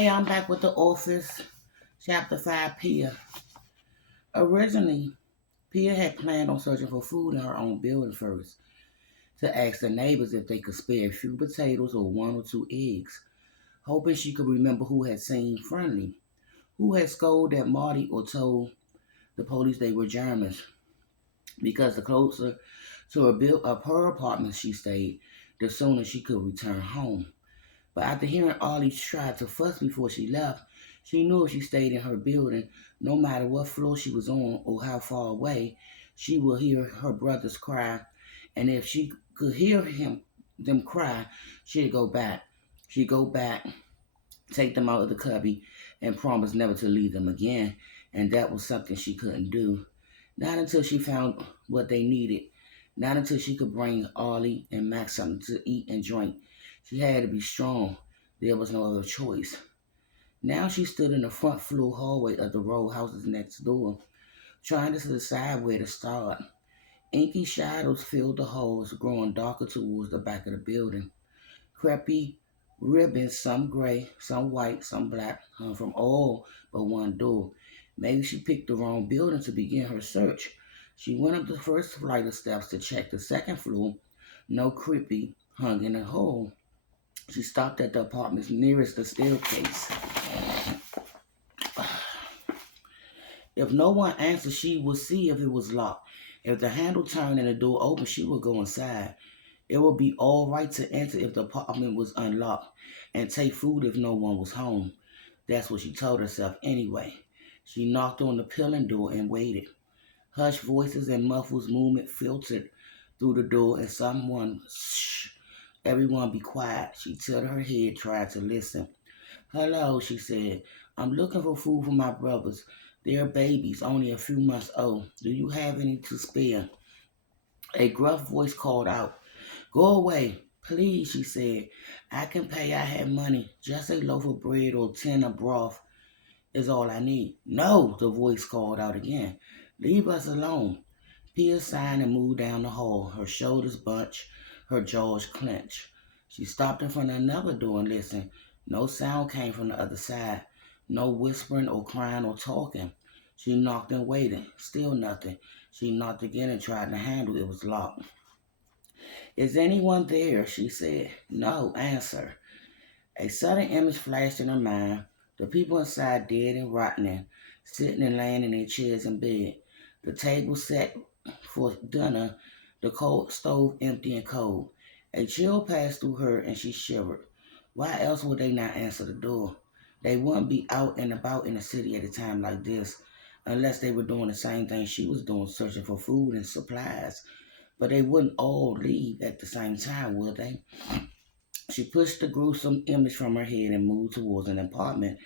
Hey, I'm back with the Office, Chapter 5, Pia. Originally, Pia had planned on searching for food in her own building first, to ask the neighbors if they could spare a few potatoes or one or two eggs, hoping she could remember who had seemed friendly, who had scolded at Marty or told the police they were Germans, because the closer to her apartment she stayed, the sooner she could return home. But after hearing Ollie try to fuss before she left, she knew if she stayed in her building, no matter what floor she was on or how far away, she would hear her brothers cry. And if she could hear them cry, she'd go back. She'd go back, take them out of the cubby, and promise never to leave them again. And that was something she couldn't do. Not until she found what they needed. Not until she could bring Ollie and Max something to eat and drink. She had to be strong. There was no other choice. Now she stood in the front floor hallway of the row houses next door, trying to decide where to start. Inky shadows filled the halls, growing darker towards the back of the building. Creepy ribbons, some gray, some white, some black, hung from all but one door. Maybe she picked the wrong building to begin her search. She went up the first flight of steps to check the second floor. No creepy hung in the hall. She stopped at the apartments nearest the staircase. If no one answered, she would see if it was locked. If the handle turned and the door opened, she would go inside. It would be all right to enter if the apartment was unlocked and take food if no one was home. That's what she told herself anyway. She knocked on the pillar door and waited. Hushed voices and muffled movement filtered through the door and someone, shh, everyone be quiet. She tilted her head, tried to listen. Hello, she said. I'm looking for food for my brothers. They're babies, only a few months old. Do you have any to spare? A gruff voice called out. Go away, please, she said. I can pay, I have money. Just a loaf of bread or tin of broth is all I need. No, the voice called out again. Leave us alone. Pia signed and moved down the hall, her shoulders bunched, her jaws clenched. She stopped in front of another door and listened. No sound came from the other side. No whispering or crying or talking. She knocked and waited. Still nothing. She knocked again and tried the handle. It was locked. Is anyone there? She said. No answer. A sudden image flashed in her mind. The people inside dead and rotting, sitting and laying in their chairs in bed. The table set for dinner, the cold stove empty and cold. A chill passed through her and she shivered. Why else would they not answer the door? They wouldn't be out and about in the city at a time like this, unless they were doing the same thing she was doing, searching for food and supplies. But they wouldn't all leave at the same time, would they? She pushed the gruesome image from her head and moved towards an apartment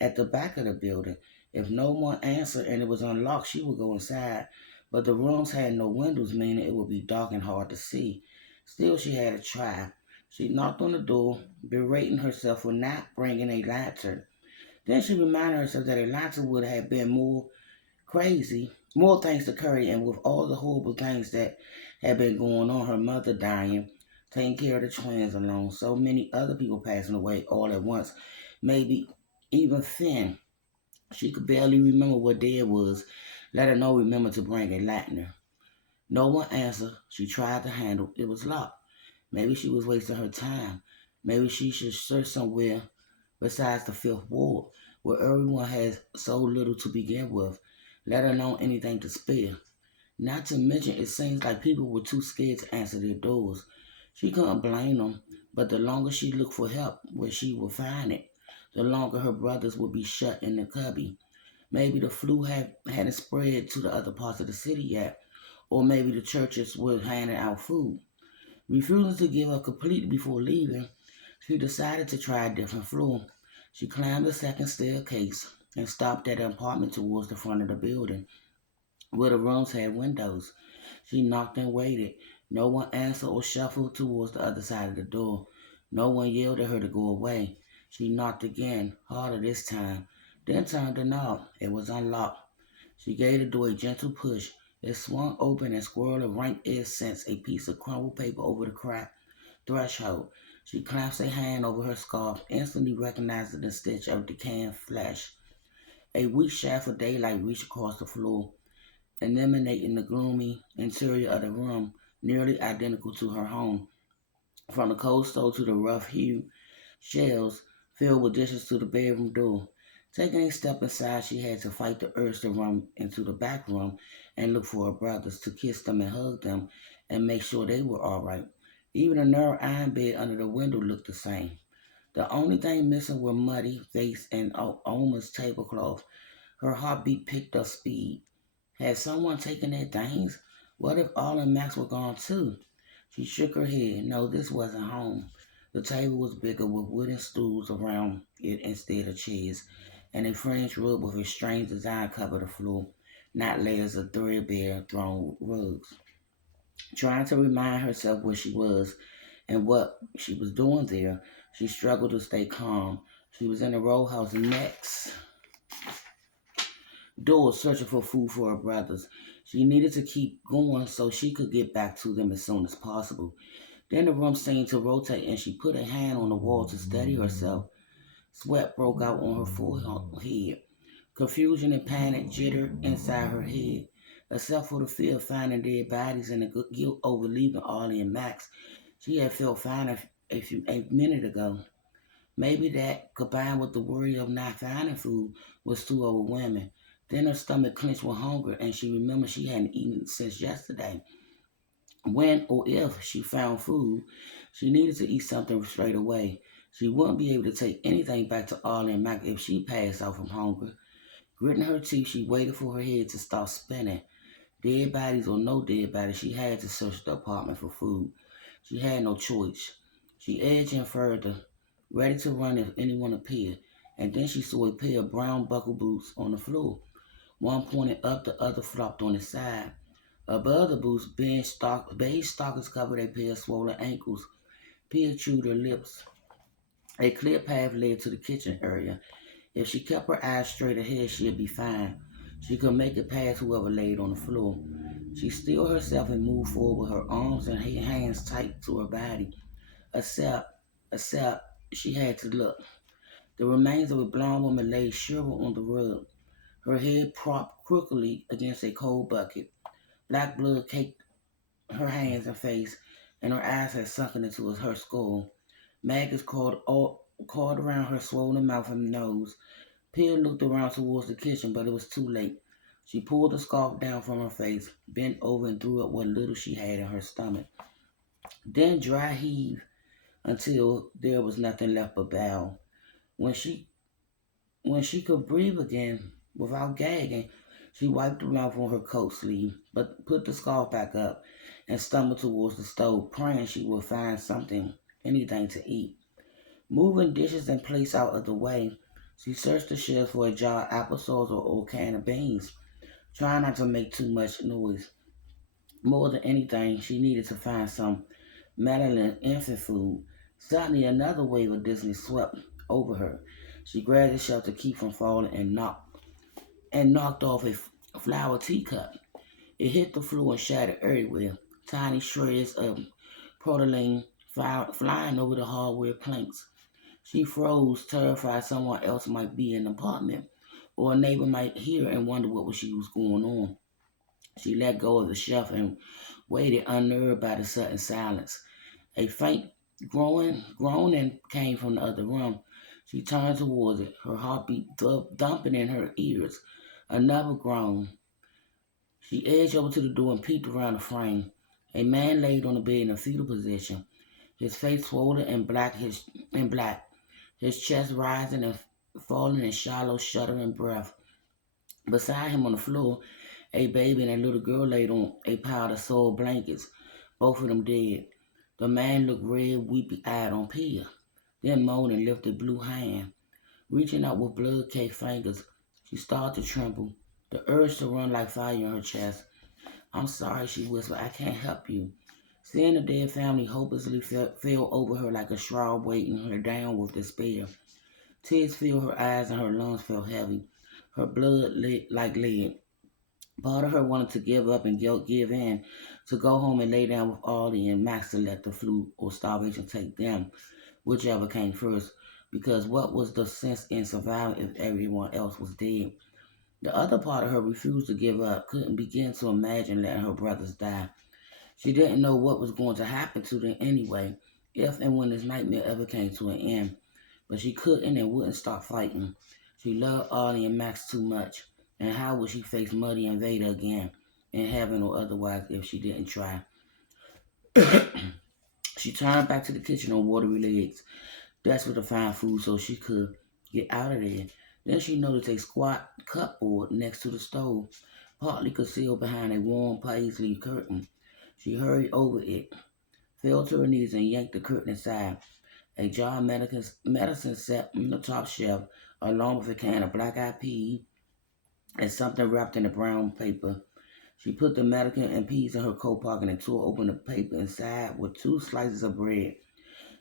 at the back of the building. If no one answered and it was unlocked, she would go inside. But the rooms had no windows, meaning it would be dark and hard to see. Still, she had to try. She knocked on the door, berating herself for not bringing a lantern. Then she reminded herself that a lantern would have been more things to carry, and with all the horrible things that had been going on, her mother dying, taking care of the twins alone, so many other people passing away all at once, maybe even Finn. She could barely remember what day it was, let alone remember to bring a lantern. No one answered. She tried the handle. It was locked. Maybe she was wasting her time. Maybe she should search somewhere besides the fifth ward, where everyone has so little to begin with, let alone anything to spare. Not to mention, it seems like people were too scared to answer their doors. She couldn't blame them, but the longer she looked for help where she would find it, the longer her brothers would be shut in the cubby. Maybe the flu hadn't spread to the other parts of the city yet, or maybe the churches were handing out food. Refusing to give up completely before leaving, she decided to try a different floor. She climbed the second staircase and stopped at an apartment towards the front of the building, where the rooms had windows. She knocked and waited. No one answered or shuffled towards the other side of the door. No one yelled at her to go away. She knocked again, harder this time, then turned the knob. It was unlocked. She gave the door a gentle push. It swung open and swirled a rank air scents a piece of crumbled paper over the cracked threshold. She clamps a hand over her scarf, instantly recognizing the stench of decaying flesh. A weak shaft of daylight reached across the floor, illuminating the gloomy interior of the room, nearly identical to her home. From the cold stove to the rough-hewn shelves filled with dishes to the bedroom door. Taking a step inside, she had to fight the urge to run into the back room and look for her brothers, to kiss them and hug them and make sure they were all right. Even the narrow iron bed under the window looked the same. The only thing missing were muddy vase and Oma's tablecloth. Her heartbeat picked up speed. Had someone taken their things? What if all and Max were gone too? She shook her head. No, this wasn't home. The table was bigger with wooden stools around it instead of chairs, and a French rug with a strange design covered the floor, not layers of threadbare thrown rugs. Trying to remind herself where she was and what she was doing there, she struggled to stay calm. She was in the row house next door searching for food for her brothers. She needed to keep going so she could get back to them as soon as possible. Then the room seemed to rotate and she put a hand on the wall to steady herself. Sweat broke out on her forehead. Confusion and panic jittered inside her head. Except for the fear of finding dead bodies and the guilt over leaving Ollie and Max, she had felt fine a minute ago. Maybe that, combined with the worry of not finding food, was too overwhelming. Then her stomach clenched with hunger, and she remembered she hadn't eaten since yesterday. When or if she found food, she needed to eat something straight away. She wouldn't be able to take anything back to Arlie and Mac if she passed out from hunger. Gritting her teeth, she waited for her head to stop spinning. Dead bodies or no dead bodies, she had to search the apartment for food. She had no choice. She edged in further, ready to run if anyone appeared, and then she saw a pair of brown buckle boots on the floor. One pointed up, the other flopped on its side. Above the boots, beige stockings covered a pair of swollen ankles. Pia chewed her lips. A clear path led to the kitchen area. If she kept her eyes straight ahead, she'd be fine. She could make it past whoever laid on the floor. She steeled herself and moved forward with her arms and hands tight to her body. Except, except, she had to look. The remains of a blonde woman lay shriveled on the rug, her head propped crookedly against a cold bucket. Black blood caked her hands and face, and her eyes had sunken into her skull. Maggots crawled around her swollen mouth and nose. Pia looked around towards the kitchen, but it was too late. She pulled the scarf down from her face, bent over and threw up what little she had in her stomach. Then dry heave until there was nothing left but bowel. When she when she could breathe again without gagging, she wiped the mouth on her coat sleeve, but put the scarf back up and stumbled towards the stove, praying she would find anything to eat. Moving dishes and plates out of the way, she searched the shelves for a jar of applesauce or a can of beans, trying not to make too much noise. More than anything, she needed to find some Madeline infant food. Suddenly, another wave of dizziness swept over her. She grabbed the shelf to keep from falling and knocked off a flower teacup. It hit the floor and shattered everywhere. Tiny shreds of protein flying over the hardwood planks. She froze, terrified someone else might be in the apartment, or a neighbor might hear and wonder what she was going on. She let go of the shelf and waited, unnerved by the sudden silence. A faint groaning came from the other room. She turned towards it, her heartbeat thumping in her ears. Another groan. She edged over to the door and peeked around the frame. A man laid on the bed in a fetal position, his face swollen and black, his chest rising and falling in shallow, shuddering breath. Beside him on the floor, a baby and a little girl laid on a pile of soiled blankets, both of them dead. The man looked red, weepy-eyed on Pia, then moaned and lifted a blue hand. Reaching out with blood-caked fingers, she started to tremble, the urge to run like fire in her chest. I'm sorry, she whispered. I can't help you. Seeing the dead family hopelessly fell over her like a shroud weighting her down with despair. Tears filled her eyes and her lungs felt heavy. Her blood lit like lead. Part of her wanted to give up and give in to go home and lay down with Arlie and Max to let the flu or starvation take them, whichever came first, because what was the sense in surviving if everyone else was dead? The other part of her refused to give up, couldn't begin to imagine letting her brothers die. She didn't know what was going to happen to them anyway, if and when this nightmare ever came to an end. But she couldn't and wouldn't stop fighting. She loved Arlie and Max too much, and how would she face Muddy and Vader again, in heaven or otherwise, if she didn't try? She turned back to the kitchen on watery legs, desperate to find food so she could get out of there. Then she noticed a squat cupboard next to the stove, partly concealed behind a warm paisley curtain. She hurried over it, fell to her knees, and yanked the curtain aside. A jar of medicine set on the top shelf, along with a can of black-eyed peas and something wrapped in a brown paper. She put the medicine and peas in her coat pocket and tore open the paper inside with two slices of bread.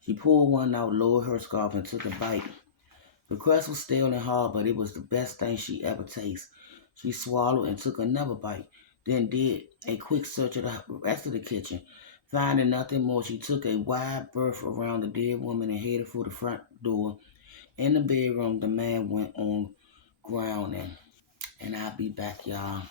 She pulled one out, lowered her scarf, and took a bite. The crust was stale and hard, but it was the best thing she ever tasted. She swallowed and took another bite, then did a quick search of the rest of the kitchen. Finding nothing more, she took a wide berth around the dead woman and headed for the front door. In the bedroom, the man went on grounding. And I'll be back, y'all.